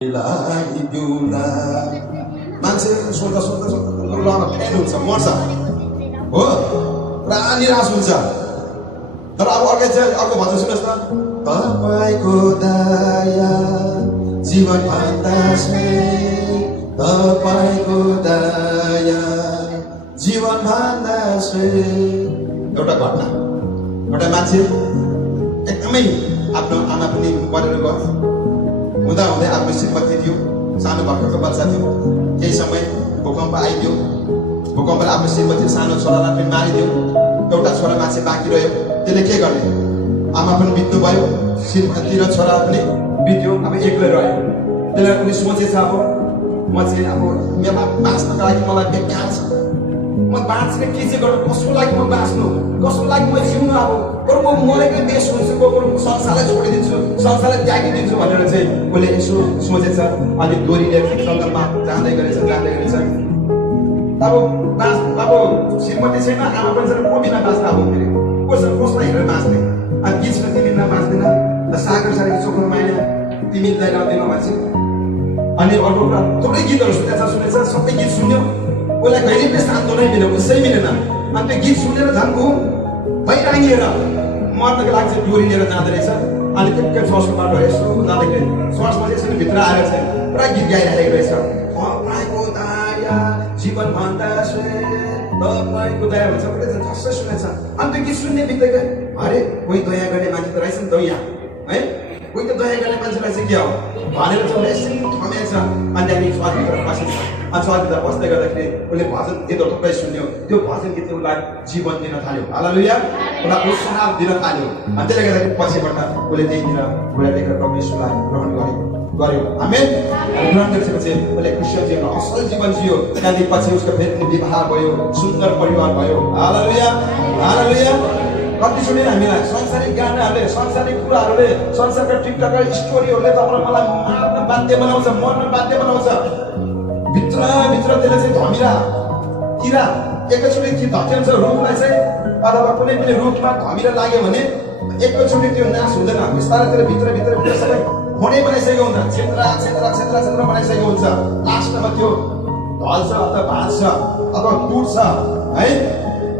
लगाइदिउँला मान्छे सोध्दा सोध्दा सोध्दा फ्यान हुन्छ मर्छ हो पुरा निराश हुन्छ तर अब अर्को भन्छ सुन्नुहोस् त तपाईँको दया जीवन भन्दा तपाईँको दया जीवन भन्दा एउटा घटना एउटा मान्छे एकदमै आफ्नो आमा पनि मरेर गयो हुँदा हुँदै आफ्नो श्रीमती थियो सानो भर्खरको बच्चा थियो केही समय भूकम्प आइदियो भूकम्पले आफ्नो श्रीमती सानो छोरालाई पनि मारिदियो एउटा छोरा मान्छे बाँकी रह्यो त्यसले के गर्ने आमा पनि बित्नु भयो श्रीमती र छोरा पनि बित्यो अब एक्लै रह्यो त्यसलाई उनी सोचेछ अब म चाहिँ अब मेरा बाँच्नको लागि मलाई बेकार छ म बाँच्ने के चाहिँ गर्नु कसको लागि म बाँच्नु कसको लागि म जिउनु अब बरु म मरेकै बेस हुन्छु बरु संसारलाई छोडिदिन्छु संसारलाई त्यागिदिन्छु भनेर चाहिँ उसले यसो सोचेछ अनि दोरी लिएर जङ्गलमा जाँदै गरेछ अब श्रीमती छैन आमा पनि छैन को बिना बाँच्न अब फेरि कसलाई हेरेर बाँच्ने अब बिचमा तिमी नबाँच्दैन सागर सारेको चोखो माया तिमी ल्याइदिनु भन्छ अनि अर्को कुरा थुप्रै गीतहरू सुनेछ सबै गीत सुन्यो उसलाई कहिले पनि शान्त नै मिलेन उसै मिलेन अनि त्यो गीत सुनेर झन् ऊ भइराङ्गिएर मर्नको लागि चाहिँ डोरी लिएर जाँदो रहेछ अनि त्यो चर्चको बाटो यसो जाँदाखेरि चर्चमा चाहिँ यसरी भित्र आएर चाहिँ पुरा गीत गाइरहेको रहेछ तपाईँको दया जीवन भन्दा तपाईँको दया भन्छ उसले चाहिँ झस्सै सुनेछ अनि त्यो गीत सुन्ने बित्तिकै अरे कोही दया गर्ने मान्छे त रहेछ नि त यहाँ है कोही त दया गर्ने मान्छेलाई चाहिँ के हो भनेर चाहिँ यसरी थमेछ अनि त्यहाँदेखि स्वादभित्र बसेछ अनि स्वादभित्र बस्दै गर्दाखेरि उसले भजन गीतहरू थुप्रै सुन्यो त्यो भजन गीतले उसलाई जीवन दिन थाल्यो हालेलुया उसलाई उत्साह दिन थाल्यो अनि त्यसले गर्दाखेरि पछिबाट उसले त्यहीँनिर उसलाई देखेर प्रभु येशूलाई ग्रहण गर्यो आमेन ग्रहण गरिसकेपछि उसले क्रिस्चियन जीवन असल जीवन जियो त्यहाँदेखि पछि उसको फेरि विवाह भयो सुन्दर परिवार भयो हालेलुया हालेलुया कतिचोटि हामीलाई सांसारिक गानाहरूले सांसारिक कुराहरूले संसारका टिकटकर स्टोरीहरूले तपाईँलाई मलाई मार्न बाध्य बनाउँछ मर्न बाध्य बनाउँछ भित्र त्यसले चाहिँ धमिरा किरा एकैचोटि धकेल्छ रुखलाई चाहिँ अथवा कुनै पनि रुखमा धमिरा लाग्यो भने एकैचोटि त्यो नाश हुँदैन बिस्तारै त्यसले भित्र सबै खोने बनाइसकेको हुन्छ क्षेत्र बनाइसकेको हुन्छ लास्टमा त्यो ढल्छ अथवा भाँच्छ अथवा टुट्छ है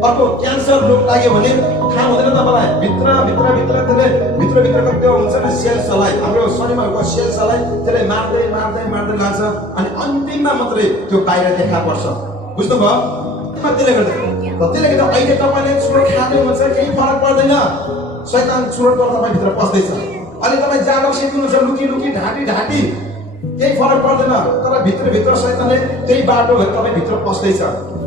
अर्को क्यान्सर रोग लाग्यो भने थाहा हुँदैन तपाईँलाई त्यसले भित्रको त्यो हुन्छ नि सेल्सलाई हाम्रो शरीरमा सेल्सलाई त्यसले मार्दै लान्छ अनि अन्तिममा मात्रै त्यो बाहिर देखा पर्छ बुझ्नुभयो त्यसले गर्दा अहिले तपाईँले चुरोट खाँदै हुन्छ केही फरक पर्दैन शैतान चुरोटबाट तपाईँ भित्र पस्दैछ अनि तपाईँ जाडो सेक्नुहुन्छ लुकी ढाँटी केही फरक पर्दैन तर भित्र शैतानले त्यही बाटोहरू तपाईँ भित्र पस्दैछ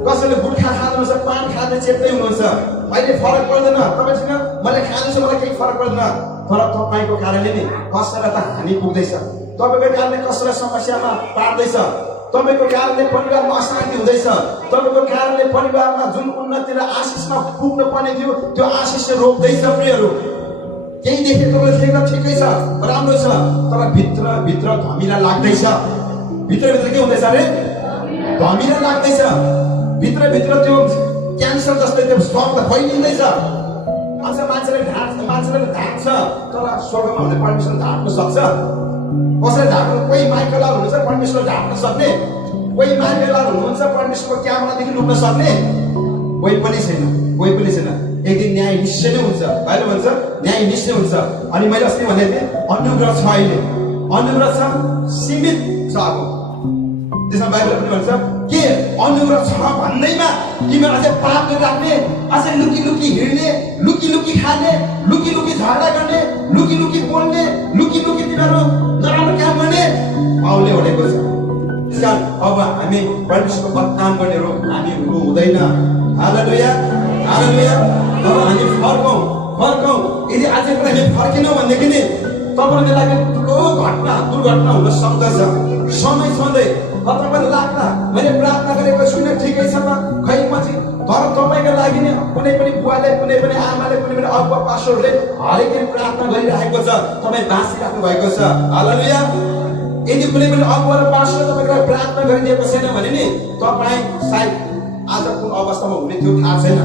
कसैले गुटखा खानुहुन्छ पान खाँदै चेप्दै हुनुहुन्छ अहिले फरक पर्दैन तपाईँसँग मैले खाँदैछु मलाई केही फरक पर्दैन तर तपाईँको कारणले नि कसैलाई त हानि पुग्दैछ तपाईँको कारणले कसैलाई समस्यामा पार्दैछ तपाईँको कारणले परिवारमा अशान्ति हुँदैछ तपाईँको कारणले परिवारमा जुन उन्नति र आशिषमा पुग्नु पर्ने थियो त्यो आशिषले रोक्दैछ प्रियहरू केही देखेकोले देख्दा ठिकै छ राम्रो छ तर भित्र धमिरा लाग्दैछ भित्र के हुँदैछ अरे धमिरा लाग्दैछ भित्र त्यो क्यान्सर जस्तै त्यो शब्द फैलिँदैछ अझ मान्छेले ढाक्छ तर स्वर्गमा हुने परमेश्वर ढाक्न सक्छ कसैले ढाक्नु कोही माइकलाल हुनुहुन्छ परमेश्वर ढाक्न सक्ने कोही माइकलाल हुनुहुन्छ परमेश्वरको क्यामेरादेखि लुक्न सक्ने कोही पनि छैन एक दिन न्याय निश्चय नै हुन्छ बाहिर भन्छ न्याय निश्चय हुन्छ अनि मैले अस्ति भनेको थिएँ अनुग्रह छ अहिले अनुग्रह छ सीमित छ अब त्यसमा बाइबलले पनि भन्छ के अनुग्रह छ भन्दैमा तिमीहरू अझै पाप गरिराख्ने अझै लुकी हिँड्ने लुकी खाने लुकी झगडा गर्ने लुकी बोल्ने लुकी तिमीहरू नराम्रो काम गर्ने पाउले भनेको छ त्यसकारण अब हामी परमेश्वरको बदनाम गर्नेहरू हामी हुँदैन हालेलुया अब हामी फर्कौँ यदि आज पनि हामी फर्केनौँ भनेदेखि नि तपाईँको लागि ठुलो दुर्घटना हुन सक्दछ समय छँदै तपाईँलाई लाग्दा मैले प्रार्थना गरेको छुइनँ ठिकै छ खै पछि तर तपाईँको लागि नि कुनै पनि बुवाले कुनै पनि आमाले कुनै पनि अगुवा पास्टरहरूले हरेक दिन प्रार्थना गरिरहेको छ तपाईँ बाँचिराख्नु भएको छ हालेलुया यदि कुनै पनि अगुवा र पास्टर तपाईँको लागि प्रार्थना गरिदिएको छैन भने नि तपाईँ सायद आज कुन अवस्थामा हुने थियो थाहा छैन।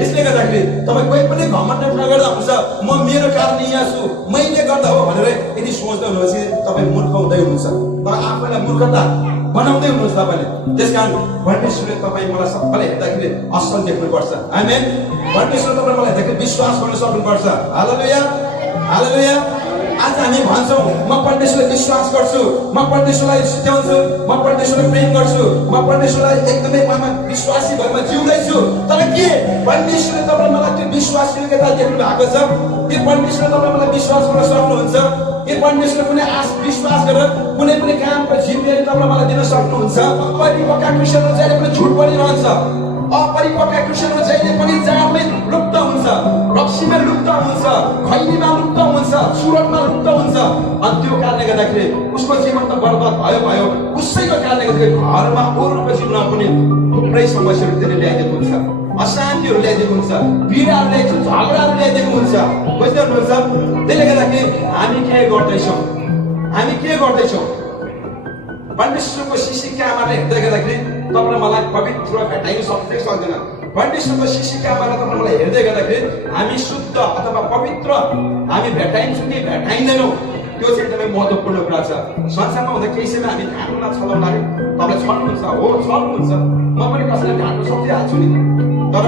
यसले गर्दाखेरि तपाईँ कोही पनि घमण्ड नगर्दा हुन्छ म मेरो कारण यहाँ छु मैले गर्दा हो भनेर यदि सोच्दै हुनुहुन्छ तपाईँ मूर्ख हुँदै हुनुहुन्छ। तर आफैलाई मूर्खता बनाउँदै हुनुहुन्छ तपाईँले। त्यसकारण परमेश्वरले तपाईँ मलाई सबैलाई हेर्दाखेरि असल देख्नुपर्छ। आमेन। परमेश्वर तपाईँ मलाई हेर्दाखेरि विश्वास गर्न सक्नुपर्छ। हालेलुया हालेलुया। आज हामी भन्छौँ म परमेश्वरलाई विश्वास गर्छु, म परमेश्वरलाई सिध्याउँछु, म परमेश्वरलाई प्रेम गर्छु, म परमेश्वरलाई एकदमै विश्वासी भएर म जिउँदैछु। तर के परमेश्वरले तपाईँ मलाई त्यो विश्वासयोग्यता देख्नु भएको छ? के परमेश्वरले तपाईँ मलाई विश्वास गर्न सक्नुहुन्छ? के परमेश्वरले कुनै विश्वास गरेर कुनै पनि कामको जिम्मेवारी तपाईँ मलाई दिन सक्नुहुन्छ? परिपक्व क्रिस्चियनहरू जहिले पनि झुट बोलिरहन्छ। अपरिपक्व क्रिस्चियनहरू जहिले पनि जाँडमै लुप्त हुन्छ, रक्सीमा लुप्त हुन्छ, खैनीमा लुप्त हुन्छ, सुरतमा लुप्त हुन्छ। अनि त्यो कारणले गर्दाखेरि उसको जीवन त बर्बाद भयो। उसैको कारणले गर्दाखेरि घरमा अरूको जीवनमा पनि थुप्रै समस्याहरू त्यसले ल्याइदिएको हुन्छ, अशान्तिहरू ल्याइदिएको हुन्छ, पीडाहरू ल्याइदिएको हुन्छ, झगडाहरू ल्याइदिएको हुन्छ। बुझ्दै हुनुहुन्छ? त्यसले गर्दाखेरि हामी के गर्दैछौँ? परमेश्वरको शिशी क्यामाले हेर्दै गर्दाखेरि तपाईँलाई मलाई पवित्र भेटाइन सक्दैन। परमेश्वरको शिशी क्यामाले तपाईँलाई मलाई हेर्दै गर्दाखेरि हामी शुद्ध अथवा पवित्र हामी भेटाइन्छौँ कि भेटाइँदैनौँ त्यो चाहिँ एकदमै महत्त्वपूर्ण कुरा छ। संसारमा हुँदा केही समय हामी ढाँट्नुमा छलाउँदाखेरि तपाईँलाई छल्नुहुन्छ हो, छल्नुहुन्छ। म पनि कसैलाई ढाँट्न सक्दिहाल्छु नि, तर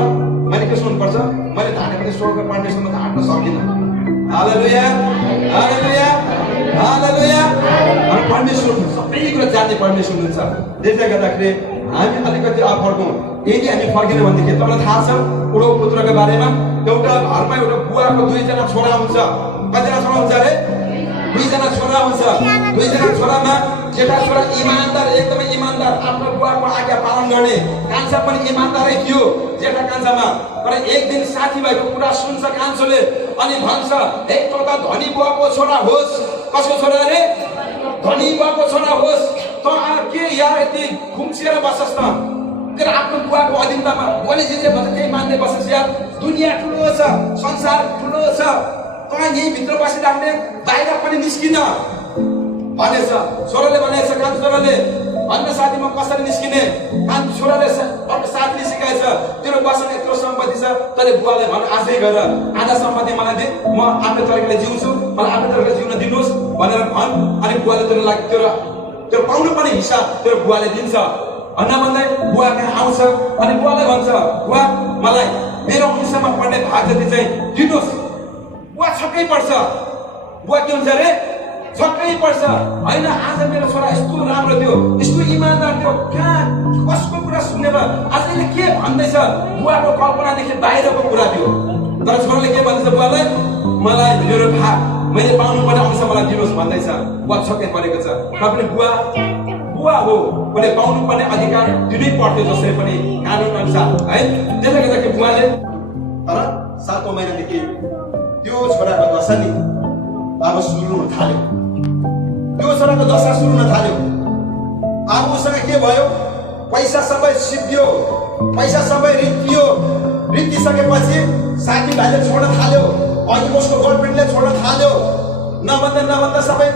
मैले के सोच्नुपर्छ? मैले ढाँटे पनि स्वर्ग परमेश्वरमा ढाँट्न सक्दिनँ। हालेलुया हालेलुया हालेलुया। अनि परमेश्वर सबै कुरा जान्ने परमेश्वर हुनुहुन्छ। त्यसले गर्दाखेरि हामी अलिकति फर्कौँ। यदि हामी फर्किने भनेदेखि तपाईँलाई थाहा छ बुढो पुत्रको बारेमा? एउटा घरमा एउटा बुवाको 2 जना छोरा हुन्छ। कतिजना छोरा हुन्छ अरे? 2 जना छोरा हुन्छ। 2 जना छोरामा जेठा छोरा इमान्दार, एकदमै इमान्दार, आफ्नो बुवाको आज्ञा पालन गर्ने। कान्छा पनि इमान्दारै थियो जेठा कान्छामा। तर एक दिन साथीभाइको कुरा सुन्छ कान्छोले अनि भन्छ हे तँ त धनी बुवाको छोरा होस्। कसको छोरा अरे? धनी बुवाको छोरा होस्। तँ के यार यति खुम्चिएर बस्छस् त? तेरो आफ्नो बुवाको अधीनतामा बुवाले जे भन्छ त्यही मान्दै बस्छस् यार। दुनियाँ ठुलो छ, संसार ठुलो छ, तँ यही भित्र बसिराख्ने, बाहिर पनि निस्किन भनेछ। छोराले भनेछ, कान्छो छोराले अन्य साथी म कसरी निस्किने? कान्छो छोराले अर्को साथीले सिकाएछ तेरो बुवासँग यत्रो सम्पत्ति छ, तैँले बुवालाई भन आजै गएर आधा सम्पत्ति मलाई दे, म आफ्नो तरिकाले जिउँछु, मलाई आफ्नो तरिकाले जिउन दिनुहोस् भनेर भन्। अनि बुवाले तेरो लागि तेरो पाउनु पर्ने हिस्सा तेरो बुवाले दिन्छ भन्न भन्दै बुवा कहाँ आउँछ अनि बुवालाई भन्छ बुवा मलाई मेरो अंशमा पर्ने भाग जति चाहिँ दिनुहोस्। बुवा छक्कै पर्छ। बुवा के हुन्छ अरे? छक्कै पर्छ। होइन आज मेरो छोरा यस्तो राम्रो थियो, यस्तो इमान्दार थियो, कहाँ कसको कुरा सुनेर आजले के भन्दैछ? बुवाको कल्पनादेखि बाहिरको कुरा थियो। तर छोराले के भन्छ बुवालाई? मलाई मेरो भाग मैले पाउनु पर्ने अंश मलाई दिनुहोस् भन्दैछ। बुवा छक्कै परेको छ। तपाईँ बुवा हो भने पाउनु पर्ने अधिकार दिनै पर्थ्यो जसरी पनि कानुन अनुसार है। त्यसले गर्दाखेरि बुवाले तर 7औं महिनादेखि त्यो छोराको दशा नि अब सुरु हुन थाल्यो। त्यो छोराको दशा सुरु हुन थाल्यो। अब उसँग के भयो? पैसा सबै सिद्धियो, पैसा सबै रित्तियो। रित्तिसकेपछि साथीभाइले छोड्न थाल्यो, अनि उसको गर्लफ्रेन्डले छोड्न थाल्यो। नभन्दा सबै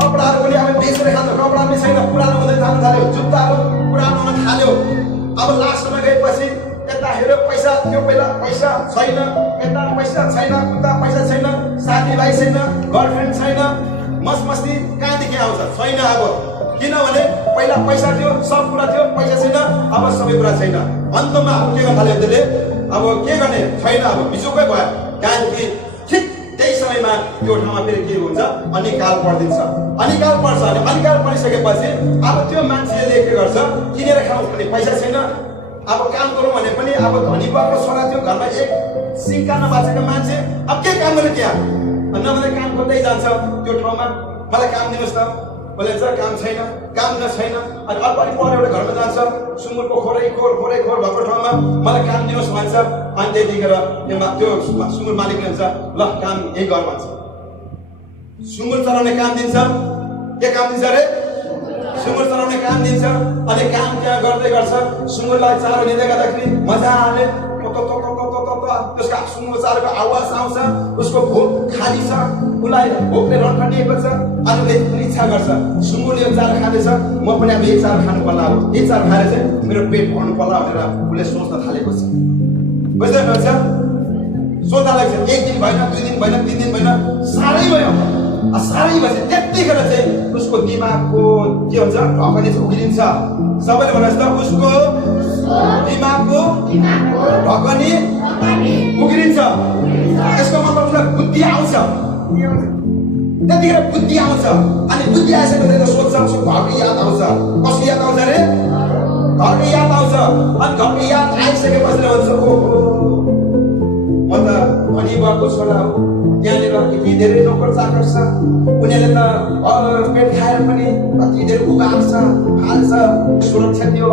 कपडाहरू पनि अब बेचेर खान्छ, कपडा पनि छैन, पुरानो हुँदै जान थाल्यो, जुत्ताहरू पुरानो हुन थाल्यो। अब लास्टमा गएपछि यता हेऱ्यो पैसा, त्यो बेला पैसा छैन, यता पैसा छैन, उता पैसा छैन, साथीभाइ छैन, गर्लफ्रेन्ड छैन, मस्ती कहाँदेखि आउँछ? छैन। अब किनभने पहिला पैसा थियो, सब कुरा थियो, पैसा छैन, अब सबै कुरा छैन। अन्तमा अब के गर्न थाल्यो त्यसले? अब के गर्ने? छैन। अब बिजुकै भयो। कहाँदेखि ठिक त्यही समयमा त्यो ठाउँमा फेरि के हुन्छ? अनिकाल परिदिन्छ। अनिकाल पर्छ। अनि अनिकाल परिसकेपछि अब त्यो मान्छेले के गर्छ? किनेर खाउँ भने पैसा छैन, अब काम गरौँ भने पनि अब धनी बाबुको छोरा थियो, घरमा एक सिङ्का नबाचेको मान्छे, अब के काम गर्ने त्यहाँ? नभने काम खोज्दै जान्छ त्यो ठाउँमा, मलाई काम दिनुहोस् त भन्छ, काम छैन, काम छैन। अनि अर्को एउटा घरमा जान्छ, सुँगुरको खोरै खोर भएको ठाउँमा मलाई काम दिनुहोस् भन्छ। अनि त्यतिखेर त्यो सुँगुर मालिकले भन्छ ल काम यही गर भन्छ। सुँगुर चलाउने काम दिन्छ। के काम दिन्छ अरे? सुँगुर चलाउने काम दिन्छ। अनि काम त्यहाँ गर्दै गर्छ। सुँगुरलाई चारो दिँदै गर्दाखेरि मजाले त्यसको सुँगोचारको आवाज आउँछ, उसको भोक खाली छ, उसलाई भोकले रन्ठनिएको छ, अनि उसले इच्छा गर्छ सुँगोले यो चार खाँदैछ, म पनि अब यही चार खानु पर्ला, यही चार खाएर चाहिँ मेरो पेट भर्नु पर्ला भनेर उसले सोच्न थालेको छ। बुझ्नुहुन्छ? सोच्न लाग्छ। एक दिन भएन, 2 दिन भएन, 3 दिन भएन, साह्रै भयो। साह्रै भएपछि त्यतिखेर चाहिँ उसको दिमागको के हुन्छ, ढकनी चाहिँ उक्लिन्छ। सबैले भन्नुहोस् त, उसको दिमागको ढकनी उक्लिन्छ। यसको मतलब उसलाई बुद्धि आउँछ। त्यतिखेर बुद्धि आउँछ। अनि बुद्धि आइसकेपछि सोध्छ, उसको घरको याद आउँछ। कसको याद आउँछ अरे? घरको याद आउँछ। अनि घरको याद आइसकेपछि भन्छ, ओहो म त धनी बाबुको छोरा हो, त्यहाँनिर यति धेरै नोकर चाकर छ, उनीहरूले त पेट खाएर पनि कति धेरै उगाल्छ, हाल्छ, सुरक्षा दियो,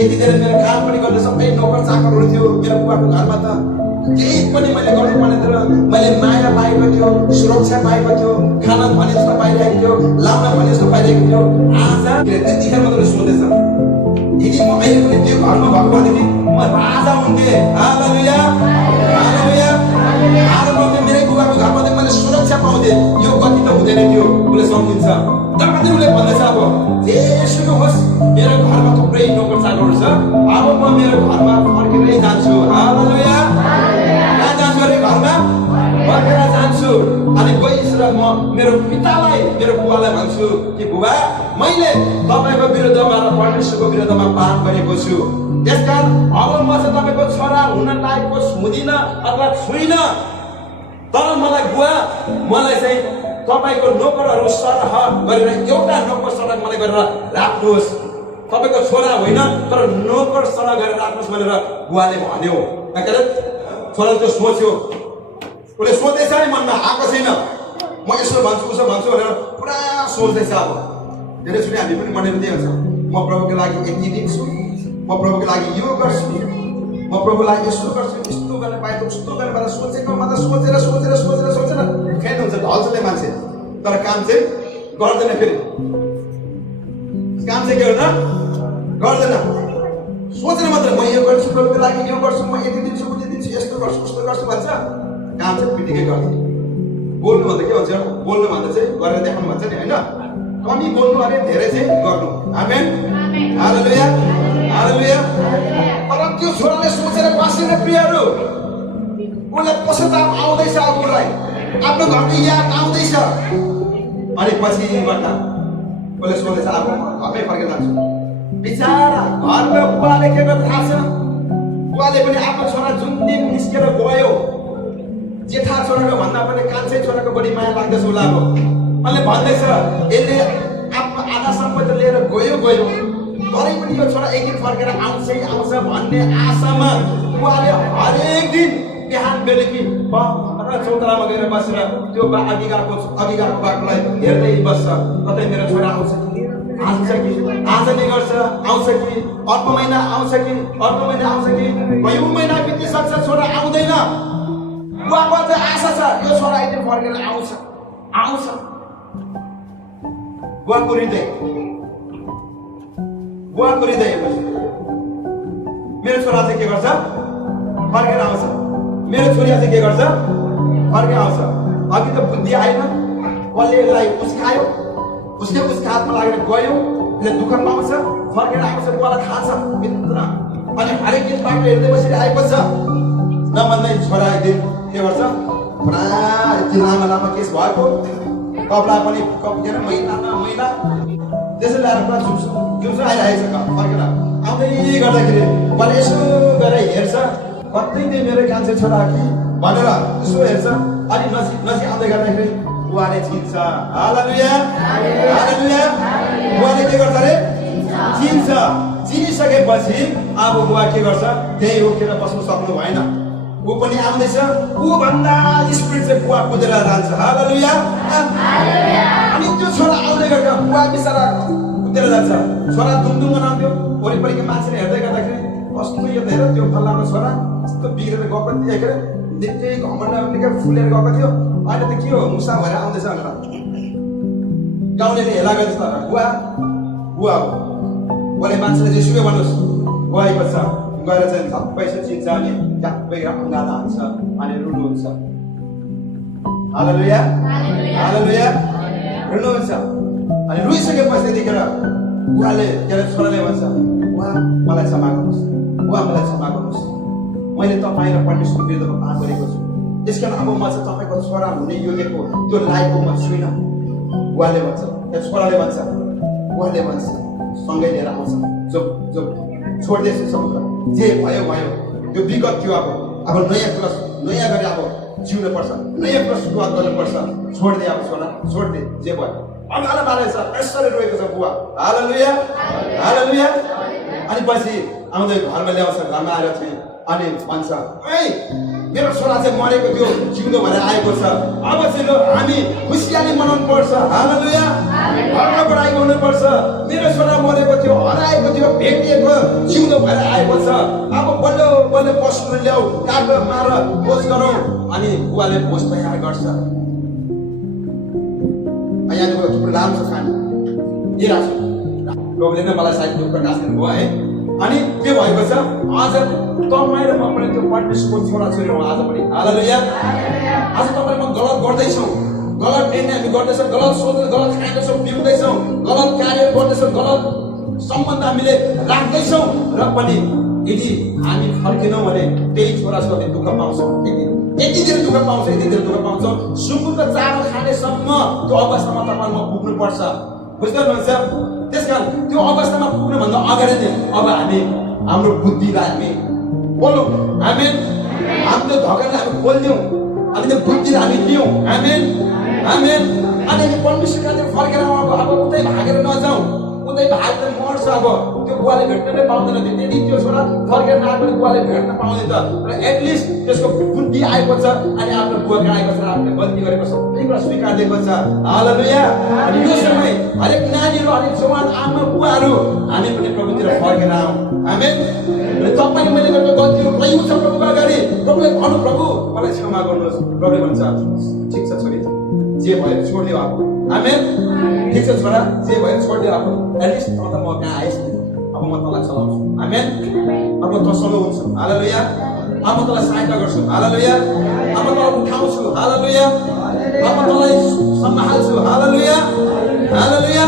यति धेरै मेरो काम पनि गर्ने सबै नोकर चाकरहरू थियो मेरो बुबाको घरमा। त केही पनि मैले गर्नु पर्ने थिएन। मैले माया पाएको थियो, सुरक्षा पाएको थियो, खाना भने जस्तो पाइरहेको थियो, लाउन भने जस्तो पाइरहेको थियो। आज त्यतिखेर मात्रै सोधेछ, यदि म अहिले पनि त्यो घरमा भएको भनेदेखि म राजा हुन्थेँ। हालेलुया, हालेलुया। आज म मेरो बुबाको घरमा मैले सुरक्षा पाउँथेँ। यो गति त हुँदैन थियो, उसले सम्झिन्छ। तर पनि उसले भन्दैछ, अब जेसुकै होस् मेरो घरमा थुप्रै नोकर चाकरहरू छ, अब म मेरो घरमा फर्केरै जान्छु। हालेलुया। कहाँ जान्छु अरे? घरमा फर्केर जान्छु। अनि गइसकेर म मेरो पितालाई, मेरो बुबालाई भन्छु कि बुबा, मैले तपाईँको विरुद्धमा र परमेश्वरको विरुद्धमा पाप गरेको छु, त्यसकारण अब म चाहिँ तपाईँको छोरा हुन लायकको हुँदिनँ अथवा छुइनँ। तर मलाई बुवा, मलाई चाहिँ तपाईँको नोकरहरू सरह गरेर एउटा नोकर सरह मलाई गरेर राख्नुहोस्। तपाईँको छोरा होइन तर नोकर सरह गरेर राख्नुहोस् भनेर बुवाले भन्यो। छोराले त्यो सोच्यो, उसले सोच्दैछ है मनमा, आएको छैन म यसो भन्छु उसो भन्छु भनेर पुरा सोच्दैछ। अब धेरैचोटि हामी पनि मनमा त्यही हुन्छ, म प्रभुको लागि यति दिन्छु, म प्रभुको लागि यो गर्छु, म प्रभुको लागि यस्तो गर्छु, यस्तो गर्ने पाएँ उस्तो गर्ने भनेर सोचेको मात्र सोचेर सोचेर सोचेर सोचेर फेरि हुन्छ, ढल्छ मान्छे। तर काम चाहिँ गर्दैन। फेरि काम चाहिँ के गर्दैन, सोचेर मात्र म यो गर्छु, प्रभुको लागि यो गर्छु, म यति दिन्छु, उति दिन्छु, यस्तो गर्छु उस्तो गर्छु भन्छ। काम चाहिँ पिटिकै गर्दैन। बोल्नु भन्दा के भन्छ, बोल्नु भन्दा चाहिँ गरेर देखाउनु भन्छ नि, होइन? कमी बोल्नु अरे, धेरै चाहिँ गर्नु। आमेन, हालेलुया, हालेलुया। तर त्यो छोराले सोचेर बसेन प्रियहरू, उसलाई पश्चाताप आउँदैछ, अब उसलाई आफ्नो घरको याद आउँदैछ। अनि पछिबाट उसले सोध्दैछ, अब घरमै फर्केर जान्छु। बिचारा घरमा बुवाले के गर्दा थाहा छ? बुवाले पनि आफ्नो छोरा जुन दिन निस्केर गयो, जेठा छोराको भन्दा पनि कान्छै छोराको बढी माया लाग्दैछ उसलाई। अब अनि भन्दैछ, यसले आफ्नो आधा सम्पत्ति लिएर गयो, तरै पनि यो छोरा एक दिन फर्केर आउँछै आउँछ भन्ने आशामा बुवाले हरेक दिन बिहान बेलुकी चौतारामा गएर बसेर त्यो अघिकारको बाटोलाई हेर्दै बस्छ। कतै मेरो छोरा आउँछ कि, आज नै गर्छ, आउँछ कि, अर्को महिना आउँछ कि, अर्को महिना आउँछ कि, कयौँ महिना बितिसक्छ, छोरा आउँदैन। बुवाको चाहिँ आशा छ यो छोरा एक दिन फर्केर आउँछ। बुवाको हृदय मेरो छोरा चाहिँ के गर्छ? फर्केर आउँछ। मेरो छोरी चाहिँ के गर्छ? फर्केर आउँछ। अघि त बुद्धि आएन, कसले यसलाई उस्कायो, उसले उसको हातमा लागेर गयो, उसले दुःख पाउँछ, फर्केर आउँछ, बुवालाई थाहा छ भित्र। अनि हरेक दिन बाटो हेर्दै बसेर आएको छ। नभन्दै छोरा एक दिन के गर्छ? पुरा यति लामा केस भएको, कपडा पनि मैला त्यसो ल्याएर पुरा जुम्सो आइरहेको छ। फर्केर आउँदै गर्दाखेरि बुवाले यसो गरेर हेर्छ, कतै त्यो मेरो कान्छे छोरा कि भनेर यसो हेर्छ। अनि नजिक आउँदै गर्दाखेरि बुवाले चिन्छ। हालेलुया, हालेलुया। बुवाले के गर्छ अरे? चिन्छ। चिनिसकेपछि अब बुवा के गर्छ? त्यही उठेर बस्नु सक्नु भएन, ऊ पनि आउँदैछ। ऊ भन्दा स्पिड चाहिँ बुवा कुदेर जान्छ। हालेलुया। अनि त्यो छोरा आउँदै गर्दा बुवा बिचरा कुदेर जान्छ। छोरा दुमदुम बनाउँथ्यो, वरिपरिको मान्छेले हेर्दै गर्दाखेरि कस्तो यो हेर त्यो फल्लाको छोरा यस्तो बिग्रेर गएको देखेर निकै घमण्ड निकै फुलेर गएको थियो, अहिले त के हो मुसा भएर आउँदैछ भनेर गाउँलेले हेला गर्दैछ। बुवा हो, बुवाले मान्छेले जेसुकै भन्नुहोस्, बुवा आइपर्छ, गएर चाहिँ सबैसँग चिन्छ। अनि ट्याप्पै अँगाला हान्छ अनि रुनुहुन्छ। हालेलुया हालेलुया रुनुहुन्छ। अनि रुइसकेपछि त्यतिखेर बुवाले के अरे छोराले भन्छ, बुवा मलाई क्षमा गर्नुहोस्, बुवा मलाई क्षमा गर्नुहोस्, मैले तपाईँ र परमेश्वरको विरुद्धमा पाप गरेको छु, त्यसकारण अब म चाहिँ तपाईँको छोरा हुने योग्यको त्यो लायकको म छुइनँ। बुवाले भन्छ, त्यो छोराले भन्छ, बुवाले भन्छ सँगै लिएर आउँछ, जो जो छोड्दैछु समुद्र, जे भयो भयो, त्यो विगत थियो, अब नयाँ गरी अब जिउनु पर्छ, नयाँ कुरा सुरुवात गर्नुपर्छ, छोड्दे अब छोरा छोड्दे, जे भयो अगाडि बाले छ यसरी रोएको छ बुवा। हालेलुया हालेलुया। अनि पछि आउँदै घरमा ल्याउँछ, घरमा आएर चाहिँ अनि भन्छ, ए मेरो छोरा चाहिँ मरेको थियो, जिउँदो भएर आएको छ, अब चाहिँ हामी खुसियाली मनाउनु पर्छ। हालेलुया। घरमा बढाइ गर्नुपर्छ, मेरो छोरा मरेको थियो, हराएको थियो, भेटिएको, जिउँदो भएर आएको छ, अब बल्ल बल्ल पशुहरू ल्याऊ, काट मार, भोज गरौँ। अनि बुवाले भोज तयार गर्छ। यहाँनिर थुप्रो लामो छ खानु दिइरहेको छु, प्रभुले नै मलाई सायद त्यो प्रकाश दिनुभयो है। अनि के भएको छ, आज तपाईँ र म पनि त्यो परमेश्वरको छोराछोरी हौँ आज पनि। हालेलुया। आज तपाईँ म गलत गर्दैछौँ, गलत निर्णय हामी गर्दैछौँ, गलत सोच्दै, गलत खाँदैछौँ, पिउँदैछौँ, गलत कार्यहरू गर्दैछौँ, गलत सम्बन्ध हामीले राख्दैछौँ, र पनि यदि हामी फर्किनौँ भने त्यही छोराछोरी हामी दुःख पाउँछौँ। यति धेरै दुःख पाउँछ, यति धेरै दुःख पाउँछौँ, सुँगुरको चारो खानेसम्म त्यो अवस्थामा तपाईँ म पुग्नुपर्छ। बुझ्नुहुन्छ? त्यसकारण त्यो अवस्थामा पुग्नुभन्दा अगाडि नै अब हामी हाम्रो बुद्धिलाई हामी बोलौँ। आमेन। हाम्रो ढकनलाई हामी खोलिदिउँ, अनि त्यो बुद्धिलाई हामी लियौँ। आमेन आमेन। अनि हामी परमेश्वरका फर्केर अब उतै भागेर नजाउँ, उतै भागेर मर्छ। अब त्यो बुवाले भेट्न नै पाउँदैन, त्यति त्यो छोरा फर्केर नआएको बुवाले भेट्न पाउँदैन, र एटलिस्ट त्यसको बुद्धि आएको छ, अनि आफ्नो बुवा आएको छ, आफूले गल्ती गरेको सबै कुरा स्वीकार दिएको छ। हालेलुया। अनि यो समय हरेक नानीहरू, हरेक जवान आमा बुवाहरू हामी पनि प्रभुतिर फर्केर आउँ। आमेन। र तपाईँ मैले गरेको गल्तीहरू कहीँ छ प्रभुको अगाडि, प्रभुले भन्नु, प्रभु मलाई क्षमा गर्नुहोस्। प्रभुले भन्छ, ठिक छ छोरी, जे भयो छोडिदियो अब। आमेन। ठिक छ छोरा, जे भयो छोडिदियो अब। एटलिस्ट त म कहाँ आइस्, अब म तँलाई चलाउँछु। आमेन। अब म तँसँग हुन्छु। हालेलुया। अब म तँलाई सहायता गर्छु। हालेलुया। अब म तँलाई उठाउँछु। हालेलुया। अब म तँलाई सम्हाल्छु। हालेलुया हालेलुया।